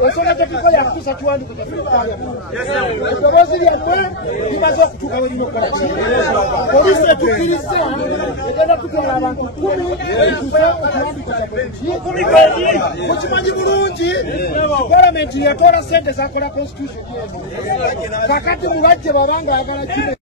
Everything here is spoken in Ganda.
Osobola tekiko ya kutusa kiwandiiko kyaffe eddoboozi lyammwe limaze okutuuka we lino okukola ki poliisi etukkiriza egenda tutwala abantu 10 tutuuse ekiwandiiko kyaffe mukimanyi bulungi palamenti yatoola ssente zakola constitution kakati mulajje babanga ayagala kino